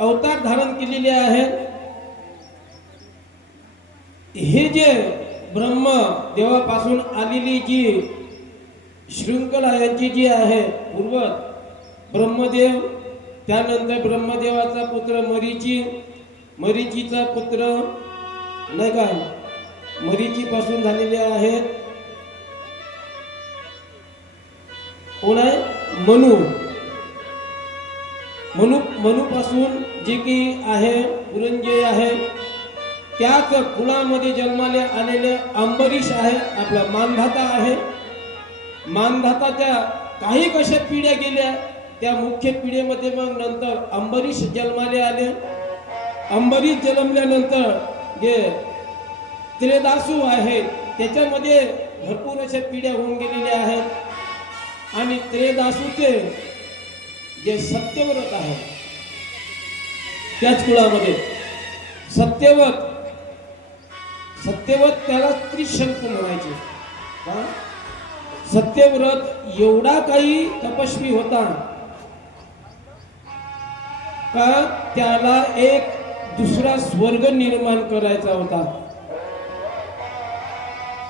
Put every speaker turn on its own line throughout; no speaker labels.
अवतार धारण केलेले आहेत. हे जे ब्रह्म देवापासून आलेली जी शृंखला यांची जी आहे पूर्वत ब्रह्मदेव त्यानंतर ब्रह्मदेवाचा पुत्र मरीची मरीचीचा पुत्र नाही का मरीचीपासून झालेले आहेत. कोण आहे? मनू. मनु मनुपासून जे की आहे पुरंजय आहे त्याच कुळामध्ये जन्माले आलेले अंबरीश आहे आपला मानधाता आहे. मानधाताच्या काही कशा पिढ्या गेल्या त्या मुख्य पिढीमध्ये मग नंतर अंबरीश जन्माले आले. अंबरीश जन्मल्यानंतर जे त्रेदासू आहे त्याच्यामध्ये भरपूर अशा पिढ्या होऊन गेलेल्या आहेत. आणि त्रेदासूचे जे सत्यव्रत आहे त्याच कुळामध्ये. सत्यवत. सत्यवत त्याला त्रिशंक म्हणायचे. सत्यव्रत एवढा काही तपस्वी होता का त्याला एक दुसरा स्वर्ग निर्माण करायचा होता.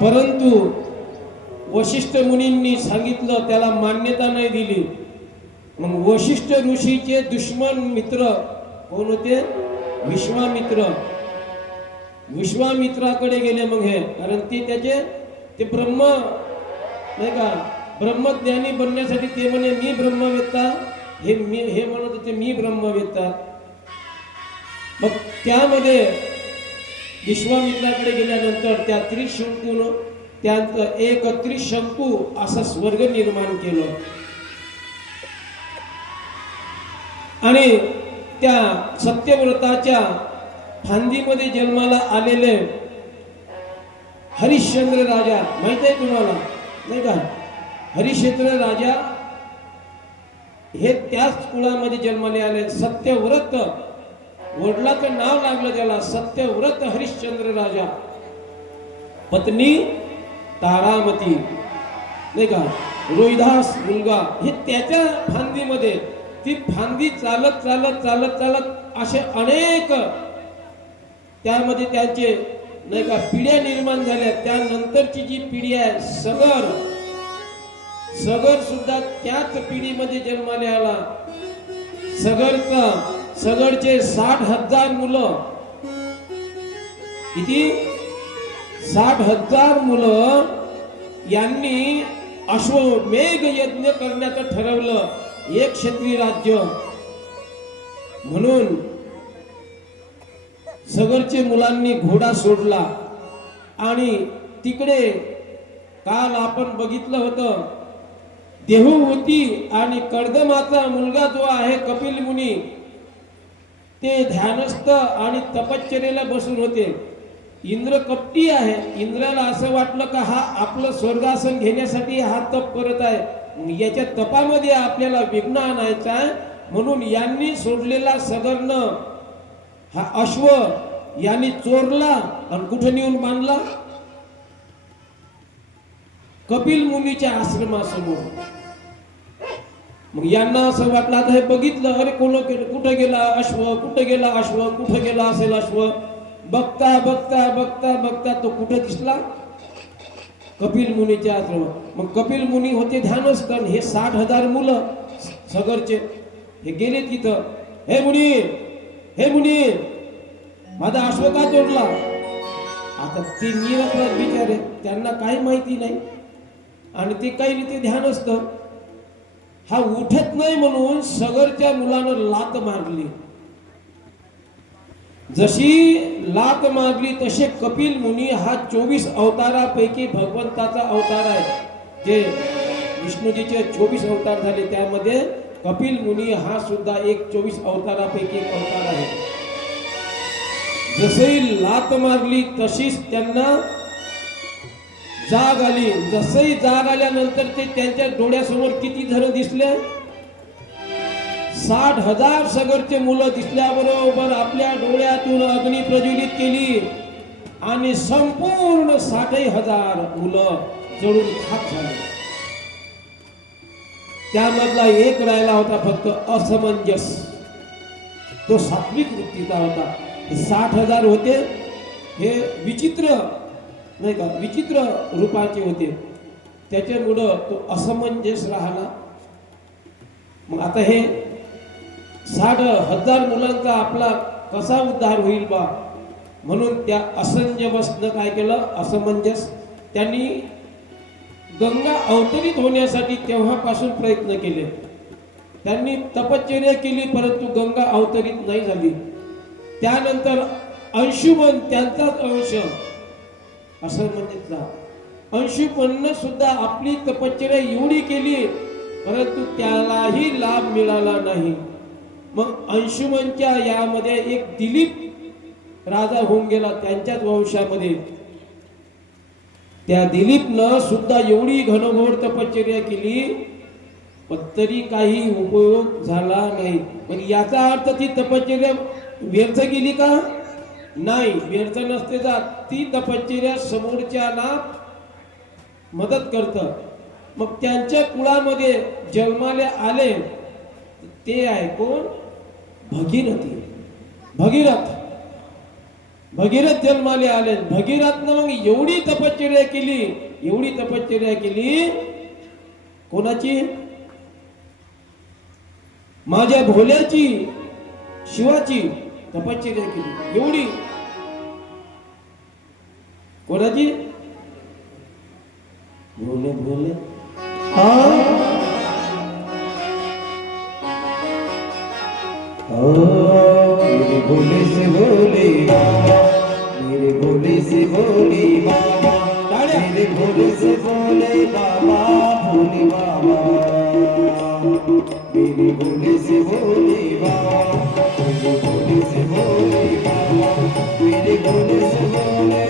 परंतु वशिष्ठ मुनींनी सांगितलं त्याला मान्यता नाही दिली. मग वशिष्ठ ऋषीचे दुश्मन मित्र कोण होते? विश्वामित्र. विश्वामित्राकडे गेले मग हे. कारण ते त्याचे ते ब्रह्म नाही का? ब्रह्मज्ञानी बनण्यासाठी ते म्हणे मी ब्रह्मवेत्ता. हे मी हे म्हणत होते मी ब्रह्मवेत्ता. मग त्यामध्ये विश्वामित्राकडे गेल्यानंतर त्या त्रिशंकून त्यांचं एक त्रिशंकू असा स्वर्ग निर्माण केलं. आणि त्या सत्यव्रताच्या फांदीमध्ये जन्माला आलेले हरिश्चंद्र राजा माहीत आहे तुम्हाला? नाही का? हरिश्चंद्र राजा हे त्याच कुळामध्ये जन्माले आले. सत्यव्रत वडिलाचं नाव लागलं त्याला. सत्यव्रत हरिश्चंद्र राजा. पत्नी तारामती. नाही का? रोहिदास मुलगा. हे त्याच्या फांदीमध्ये ती फांदी चालत चालत चालत चालत असे अनेक त्यामध्ये त्यांचे नाही का पिढ्या निर्माण झाल्या. त्यानंतरची जी पिढी आहे सगर. सगर सुद्धा त्याच पिढीमध्ये जन्माला आला. सगरचा सगरचे साठ हजार मुलं. किती? साठ हजार मुलं यांनी अश्वमेघ यज्ञ करण्याचं ठरवलं. एक क्षेत्रीय राज्य. म्हणून सगरचे मुलांनी घोडा सोडला. आणि तिकडे काल आपण बघितलं होतं देहू होती आणि कर्दमाचा मुलगा जो आहे कपिल मुनी ते ध्यानस्थ आणि तपश्चर्याला बसून होते. इंद्र कपटी आहे. इंद्राला असं वाटलं का हा आपलं स्वर्गासन घेण्यासाठी हा तप करत आहे. याच्या तपामध्ये आपल्याला विघ्न आणायचा आहे. म्हणून यांनी सोडलेला सगर्ण हा अश्व यांनी चोरला आणि कुठे नेऊन बांधला? कपिल मुनीच्या आश्रमासमोर. मग यांना असं वाटलं आता हे बघितलं अरे कोण कुठं गेला अश्व? कुठं गेला अश्व? कुठं गेला असेल अश्व? बघता बघता बघता बघता तो कुठे दिसला? कपिल मुनीच्या आश्रम मग कपिल मुनी होते ध्यानस्थ आणि हे साठ हजार मुलं सगरचे हे गेले तिथं. हे मुनी! हे मुनी! माझा अश्वका जोडला? आता ते निरपराध बिचारे त्यांना काही माहिती नाही. आणि ते काही नाही ते ध्यान असतं हा उठत नाही म्हणून सगरच्या मुलानं लात मारली. जशी लात मारली तसे कपिल मुनी हा चोवीस अवतारापैकी भगवंताचा अवतार आहे. जे विष्णूजीचे चोवीस अवतार झाले त्यामध्ये कपिल मुनी हा सुद्धा एक चोवीस अवतारापैकी एक अवतार आहे. जसे लात मारली तशीच त्यांना जाग आली. जसही जाग आल्यानंतर ते त्यांच्या डोळ्यासमोर किती जण दिसले? साठ हजार सगरचे मुलं दिसल्याबरोबर आपल्या डोळ्यातून अग्नी प्रज्वलित केली. आणि संपूर्ण साठही हजार मुलं जळून खाक झाले. त्यामधला एक राहिला होता फक्त असमंजस. तो सात्विक वृत्तीचा होता. साठ हजार होते हे विचित्र नाही का विचित्र रूपाचे होते. त्याच्यामुळं तो असमंजस राहिला. मग आता हे साठ हजार मुलांचा आपला कसा उद्धार होईल बा? म्हणून त्या असंजमसनं काय केलं? असमंजस. त्यांनी गंगा अवतरित होण्यासाठी तेव्हापासून प्रयत्न केले. त्यांनी तपश्चर्या केली परंतु गंगा अवतरित नाही झाली. त्यानंतर अंशुमन त्यांचाच अंश असं म्हणजे अंशुमननं सुद्धा आपली तपश्चर्या एवढी केली परंतु त्यालाही लाभ मिळाला नाही. मग अंशुमनच्या यामध्ये एक दिलीप राजा होऊन गेला त्यांच्याच वंशामध्ये. त्या दिलीपनं सुद्धा एवढी घनघोर तपश्चर्या केली पण तरी काही उपयोग झाला नाही. पण याचा अर्थ ती तपश्चर्या व्यर्थ गेली का? नाही व्यर्थ नसते जात. ती तपश्चर्या समोरच्याला मदत करत. मग त्यांच्या कुळामध्ये जन्माले आले. ते आहे कोण? भगीरथी. भगीरथ. भगीरथ जन्माले आले. भगीरथनं मग एवढी तपश्चर्या केली एवढी तपश्चर्या केली कोणाची? माझ्या भोल्याची शिवाची तपश्चर्या केली. एवढी. कोणाची? भोले भोले.
मेरे भोले से भोले बाबा मेरे भोले से भोले बाबा
ताड़िया।
मेरे भोले से भोले बाबा भोले बाबा मेरे भोले से भोले बाबा मेरे भोले से भोले बाबा मेरे भोले से भोले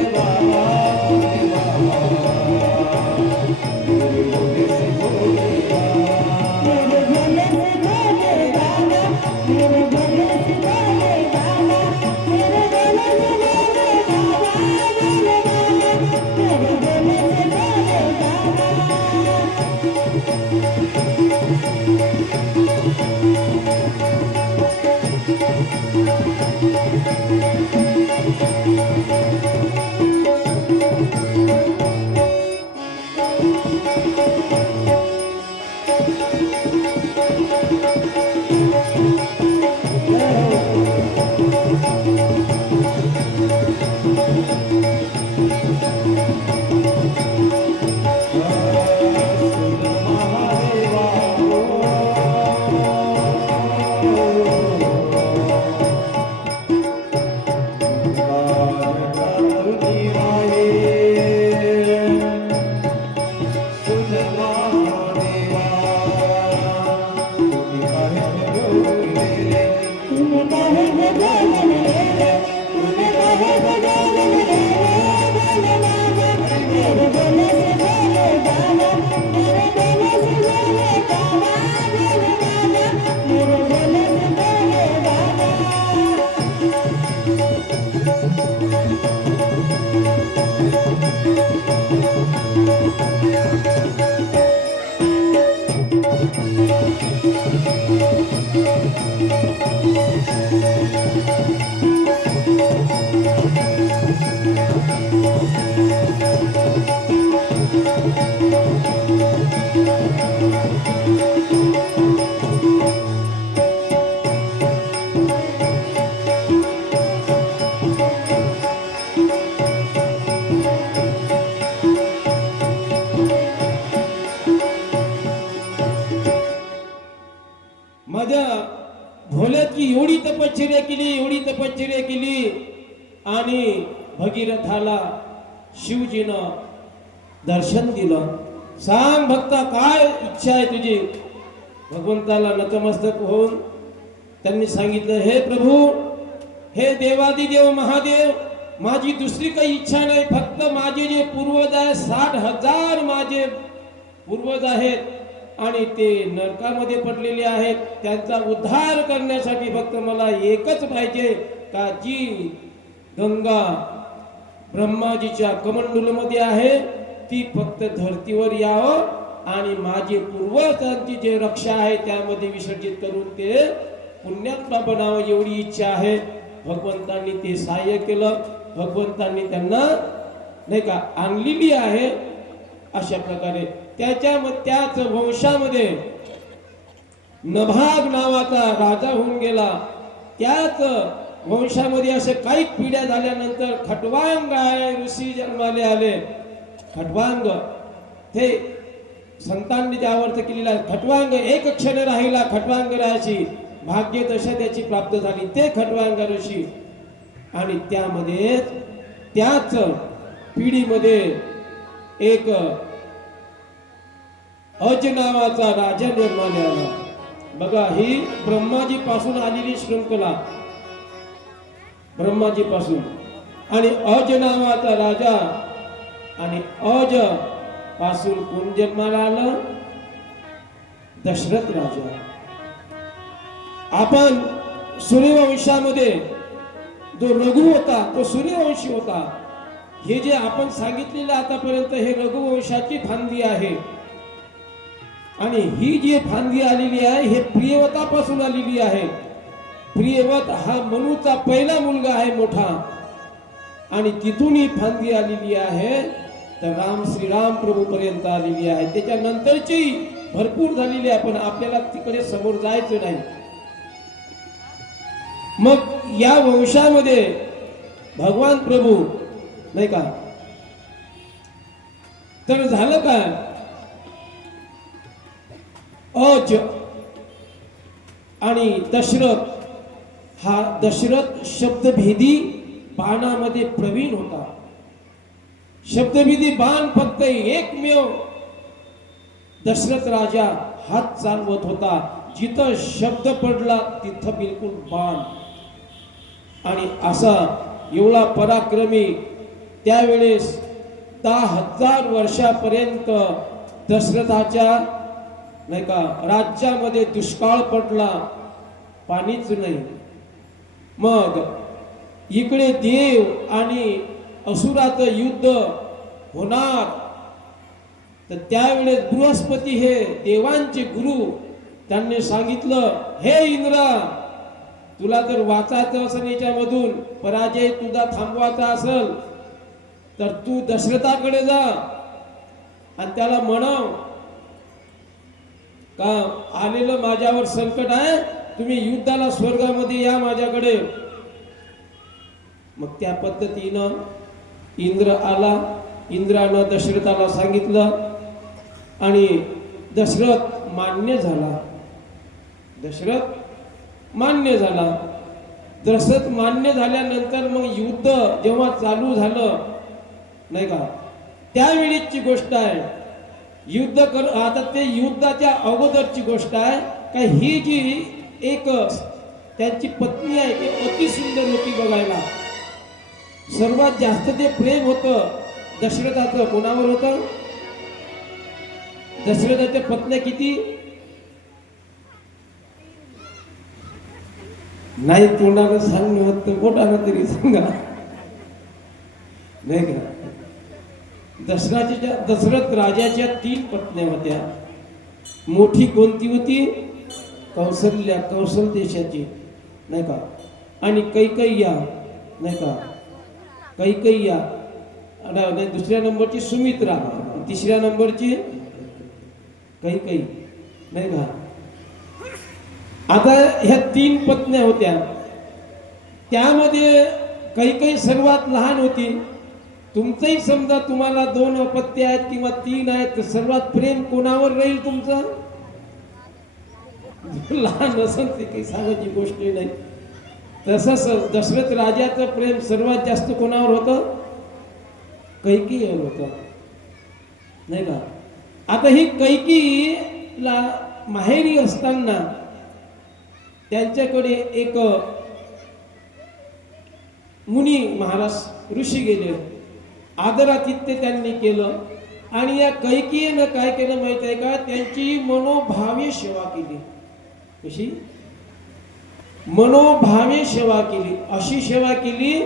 माझ्या भोल्याची एवढी तपश्चर्या केली एवढी तपश्चर्या केली आणि भगीरथाला शिवजीनं दर्शन दिलं. सांग भक्ता काय इच्छा आहे तुझी? भगवंताला नतमस्तक होऊन त्यांनी सांगितलं हे प्रभू हे देवादिदेव महादेव माझी दुसरी काही इच्छा नाही फक्त माझे जे पूर्वज आहे साठ हजार माझे पूर्वज आहेत आणि ते नरकामध्ये पडलेले आहेत. त्यांचा उद्धार करण्यासाठी फक्त मला एकच पाहिजे का जी गंगा ब्रह्माजीच्या कमंडुलमध्ये आहे ती फक्त धर्तीवर यावं आणि माझे पूर्वजांची जे रक्षा आहे त्यामध्ये विसर्जित करून ते पुण्यात्मा बनावं एवढी इच्छा आहे. भगवंतांनी ते सहाय्य केलं. भगवंतांनी त्यांना नाही का आणलेली आहे अशा प्रकारे. त्याच्या त्याच वंशामध्ये नभाग नावाचा राजा होऊन गेला. त्याच वंशामध्ये असे काही पिढ्या झाल्यानंतर खटवांग ऋषी जन्माले आले. खटवांग ते संतांनी त्यावर केलेला आहे. खटवांग एक क्षण राहिला खटवांग राहाशी भाग्य दशा त्याची प्राप्त झाली ते खटवांग ऋषी. आणि त्यामध्ये त्याच पिढीमध्ये एक अज नावाचा राजा निर्माण झाला. बघा ही ब्रह्माजी पासून आलेली शृंखला. ब्रह्माजी पासून आणि अज नावाचा राजा आणि अजपासून कोण जन्माला आलं? दशरथ राजा. आपण सूर्यवंशामध्ये जो रघु होता तो सूर्यवंशी होता हे जे आपण सांगितलेलं आतापर्यंत हे रघुवंशाची फांदी आहे. आणि ही जी फांदी आलेली आहे हे प्रियवतापासून आलेली आहे. प्रियवत हा मनूचा पहिला मुलगा आहे मोठा. आणि तिथून ही फांदी आलेली आहे तर राम श्रीराम प्रभू पर्यंत आलेली आहे. त्याच्यानंतरची भरपूर झालेली आहे पण आपल्याला तिकडे समोर जायचं नाही. मग या वंशामध्ये भगवान प्रभू नाही का? तर झालं काय? अज आणि दशरथ हा दशरथ शब्दभेदी बाणामध्ये प्रवीण होता. शब्दविधी बाण फक्त एकमेव दशरथ राजा हात चालवत होता. जिथं शब्द पडला तिथं बिलकुल बाण आणि असा एवढा पराक्रमी त्यावेळेस दहा हजार वर्षापर्यंत दशरथाच्या नाही का राज्यामध्ये दुष्काळ पडला. पाणीच नाही. मग इकडे देव आणि असुराचं युद्ध होणार. तर त्यावेळेस बृहस्पती हे देवांचे गुरु त्यांनी सांगितलं हे इंद्रा तुला जर वाचायचं असेल याच्यामधून पराजय तुझा थांबवायचा असेल तर तू दशरथाकडे जा आणि त्याला म्हणाव का आलेलं माझ्यावर संकट आहे? तुम्ही युद्धाला स्वर्गामध्ये या माझ्याकडे. मग त्या पद्धतीनं इंद्र आला इंद्रानं दशरथाला सांगितलं आणि दशरथ मान्य झाला. दशरथ मान्य झाला. दशरथ मान्य झाल्यानंतर मग युद्ध जेव्हा चालू झालं नाही का? त्यावेळीची गोष्ट आहे. युद्ध कर आता ते युद्धाच्या अगोदरची गोष्ट आहे. का ही जी एक त्यांची पत्नी आहे ती अति सुंदर होती बघायला. सर्वात जास्त ते प्रेम होतं दशरथाचं कोणावर होतं? दशरथाच्या पत्न्या किती? नाही तोंडाला सांगणं होत तर तरी सांगा. नाही का? दशरथाच्या दशरथ राजाच्या तीन पत्न्या होत्या. मोठी कोणती होती? कौशल्या कौशल देशाची नाही का? आणि कैकय्या. नाही का? कैकय्या. आणि दुसऱ्या नंबरची सुमित्रा. तिसऱ्या नंबरची कैकई नाही का? आता ह्या तीन पत्न्या होत्या. त्यामध्ये काही काही सर्वात लहान होती. तुमचंही समजा तुम्हाला दोन अपत्य आहेत किंवा तीन आहेत तर सर्वात प्रेम कोणावर राहील तुमचं? लहान असेल ते काही सांगायची गोष्ट नाही. तसंच दशरथ राजाचं प्रेम सर्वात जास्त कोणावर होतं? कैकीवर होतं. नाही का? आता ही कैकीला माहेरी असताना त्यांच्याकडे एक मुनी महाराज ऋषी गेले. आदरातिथ्य त्यांनी केलं. आणि या कैकीनं काय केलं माहीत आहे का? त्यांची मनोभावे सेवा केली. कशी? मनोभावे सेवा केली. अशी सेवा केली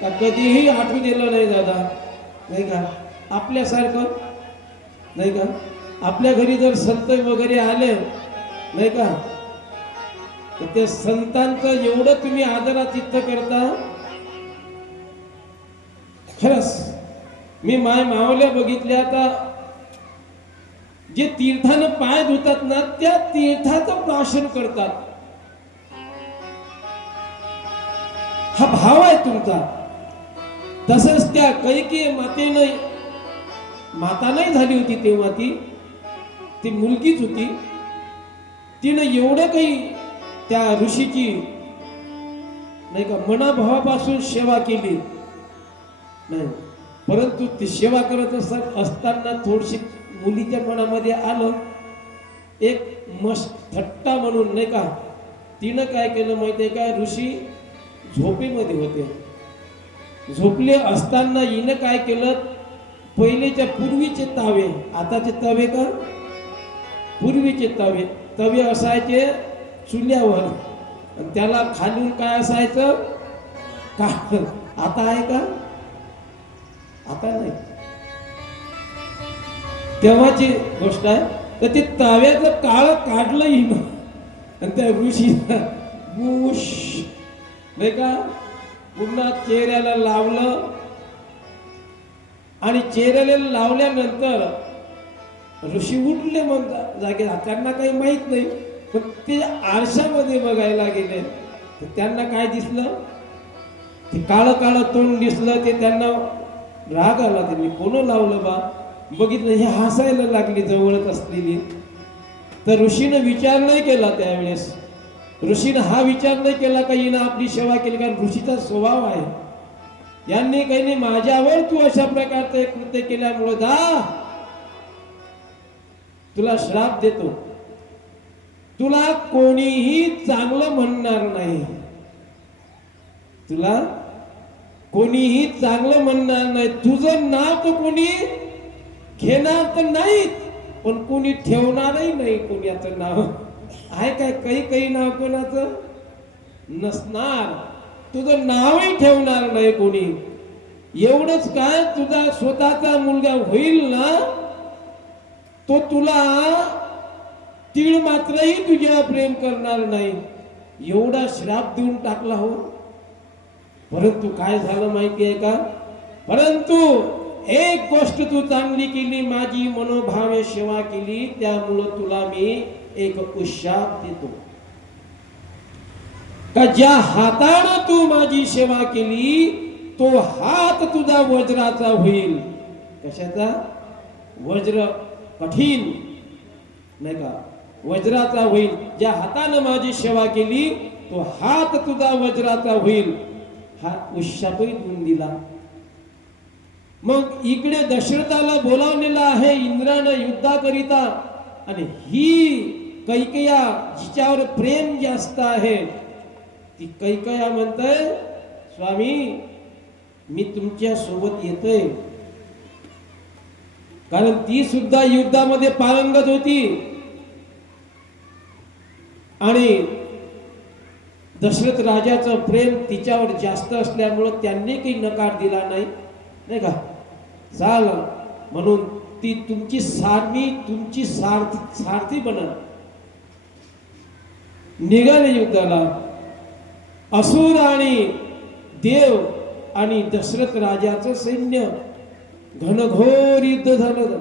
का कधीही आठवू दिलं नाही दादा. नाही का? आपल्यासारखं. नाही का? आपल्या घरी जर संत वगैरे आले नाही का? तर त्या संतांचं एवढं तुम्ही आदरातिथ्य करता. खरंच मी माय मावल्या बघितल्या आता. जे तीर्थानं पाय धुतात ना त्या तीर्थाचं प्राशन करतात. हा भाव आहे तुमचा. तसंच त्या कैकी मातेनं माता नाही झाली होती तेव्हा ती. ती मुलगीच होती. तिनं एवढं काही त्या ऋषीची नाही का मनाभावापासून सेवा केली. नाही. परंतु ती सेवा करत असत असताना थोडीशी मुलीच्या मनामध्ये आलं. एक मस्त थट्टा म्हणून नाही का. तिनं काय केलं माहिती आहे का ऋषी झोपेमध्ये होते. झोपले असताना हिनं काय केलं? पहिलेच्या पूर्वीचे तावे. आताचे तवे का? पूर्वीचे तवे. तवे असायचे चुल्यावर. आणि त्याला खालून काय असायचं? का आता आहे का? आता नाही. तेव्हाची गोष्ट आहे. तर ते तव्याचं काळ काढलं हिनं. आणि त्या ऋषी नाही का पुन्हा चेहऱ्याला लावलं. आणि चेहऱ्याला लावल्यानंतर ऋषी उठले मग जा- जागे. त्यांना काही माहीत नाही पण ते आरशामध्ये बघायला गेले. तर त्यांना काय दिसलं? ते काळं काळं तोंड दिसलं. ते त्यांना राग आला. त्यांनी कोण लावलं बा? बघितलं हे हसायला लागली जवळच असलेली. तर ऋषीनं विचार नाही केला त्यावेळेस. ऋषीनं हा विचार नाही केला का हिनं आपली सेवा केली? कारण ऋषीचा स्वभाव आहे. यांनी काही नाही माझ्यावर तू अशा प्रकारचं कृत्य केल्यामुळे जा. तुला श्राप देतो. तुला कोणीही चांगलं म्हणणार नाही. तुला कोणीही चांगलं म्हणणार नाही. तुझं नाव तर कोणी घेणार तर नाही पण कोणी ठेवणारही नाही कोणाचं नाव. आहे काय काही काही नाव कोणाचं? नसणार. तुझं नावही ठेवणार नाही कोणी. एवढंच काय तुझा स्वतःचा मुलगा होईल ना तो तुला तीळ मात्रही तुझ्या प्रेम करणार नाही. एवढा श्राप देऊन टाकला हो. परंतु काय झालं माहिती आहे का? परंतु एक गोष्ट तू चांगली केली माझी मनोभावे सेवा केली त्यामुळं तुला मी एक उशाप देतो. का ज्या हातानं तू माझी सेवा केली तो हात तुझा वज्राचा होईल. कशाचा? वज्र कठीण. नाही का? वज्राचा होईल. ज्या हातानं माझी सेवा केली तो हात तुझा वज्राचा होईल. हा उशापही देऊन दिला. मग इकडे दशरथाला बोलावलेला आहे इंद्रानं युद्धाकरिता. आणि ही कैकया जिच्यावर प्रेम जास्त आहे ती कैकया म्हणतय स्वामी मी तुमच्यासोबत येतोय. कारण ती सुद्धा युद्धामध्ये पारंगत होती. आणि दशरथ राजाचं प्रेम तिच्यावर जास्त असल्यामुळं त्यांनी काही नकार दिला नाही. नाही का? चाल म्हणून ती तुमची सारणी तुमची सार्थ सारथी बनत निघाले युद्धाला. असुर आणि देव आणि दशरथ राजाचं सैन्य. घनघोर युद्ध झालं.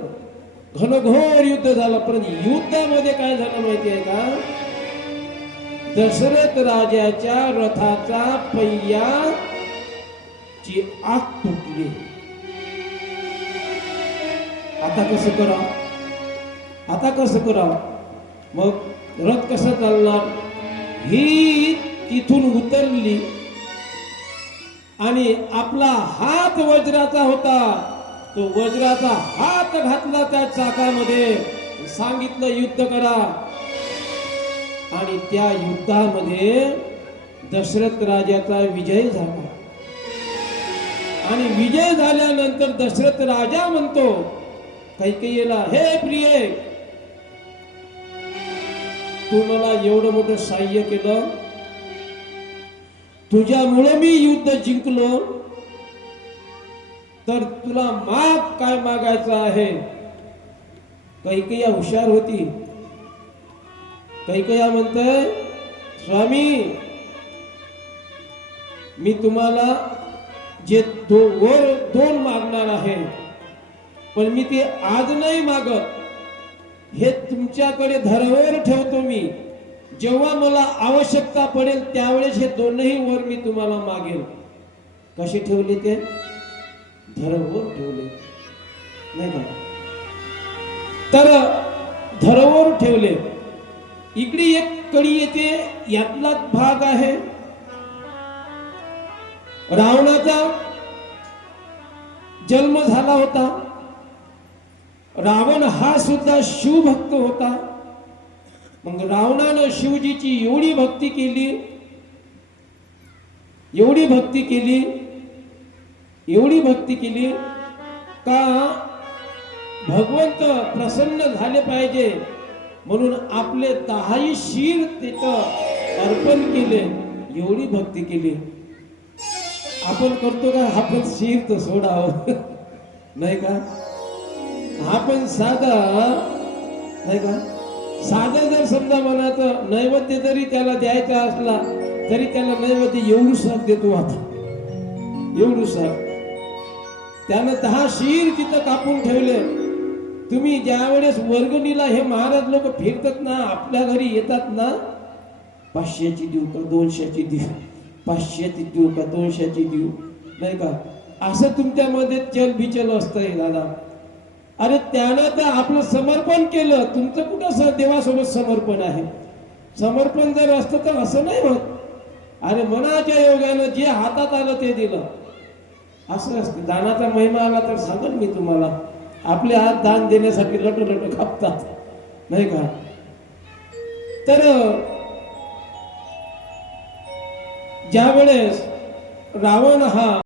घनघोर युद्ध झालं. परंतु युद्धामध्ये काय झालं माहिती आहे का? दशरथ राजाच्या रथाचा पहिया ची आग तुटली. आता कसं करा आता कसं करा मग रथ कसं चालणार? ही तिथून उतरली. आणि आपला हात वज्राचा होता. तो वज्राचा हात घातला त्या चाकामध्ये. सांगितलं युद्ध करा. आणि त्या युद्धामध्ये दशरथ राजाचा विजय झाला. आणि विजय झाल्यानंतर दशरथ राजा म्हणतो कैकेयीला हे प्रिये तू मला एवढं मोठं सहाय्य केलं. तुझ्यामुळे मी युद्ध जिंकलो. तर तुला माग काय मागायचं आहे? कैकया हुशार होती. कैकया म्हणतंय स्वामी मी तुम्हाला जे दो वर दोन मागणार आहे पण मी ते आज नाही मागत. हे तुमच्याकडे धरावर ठेवतो मी. जेव्हा मला आवश्यकता पडेल त्यावेळेस हे दोनही वर मी तुम्हाला मागेल. कसे ठेवले ते? धरवर ठेवले. नाही का? तर धरवर ठेवले. इकडे एक कडी येते यातलाच भाग आहे. रावणाचा जन्म झाला होता. रावण हा सुद्धा शिवभक्त होता. मग रावणानं शिवजीची एवढी भक्ती केली एवढी भक्ती केली एवढी भक्ती केली का भगवंत प्रसन्न झाले पाहिजे म्हणून आपले दहाही शीर तिथं अर्पण केले एवढी भक्ती केली. आपण करतो का? आपण शीर तर सोडावं. नाही का? आपण साधा नाही का? साधं जर समजा म्हणायचं नैवेद्य जरी त्याला द्यायचा असला तरी त्याला नैवेद्य एवढू साथ देतो आता. एवढू साथ त्यानं दहा शीर तिथं कापून ठेवले. तुम्ही ज्या वेळेस वर्गणीला हे महाराज लोक फिरतात ना आपल्या घरी येतात ना पाचशेची देऊ का दोनशेची देऊ? पाचशेची देऊ का दोनशेची देऊ? नाही का? असं तुमच्यामध्ये चल बिचल असतंय दादा. अरे त्यानं तर आपलं समर्पण केलं. तुमचं कुठं स- देवासोबत समर्पण आहे? समर्पण जर असतं तर असं नाही होत. अरे मनाच्या योगानं जे हातात आलं ते दिलं. असं असतं. दानाचा महिमा आला तर सांगन मी तुम्हाला. आपले हात दान देण्यासाठी लट लट कापतात. नाही का? तर ज्या वेळेस रावण हा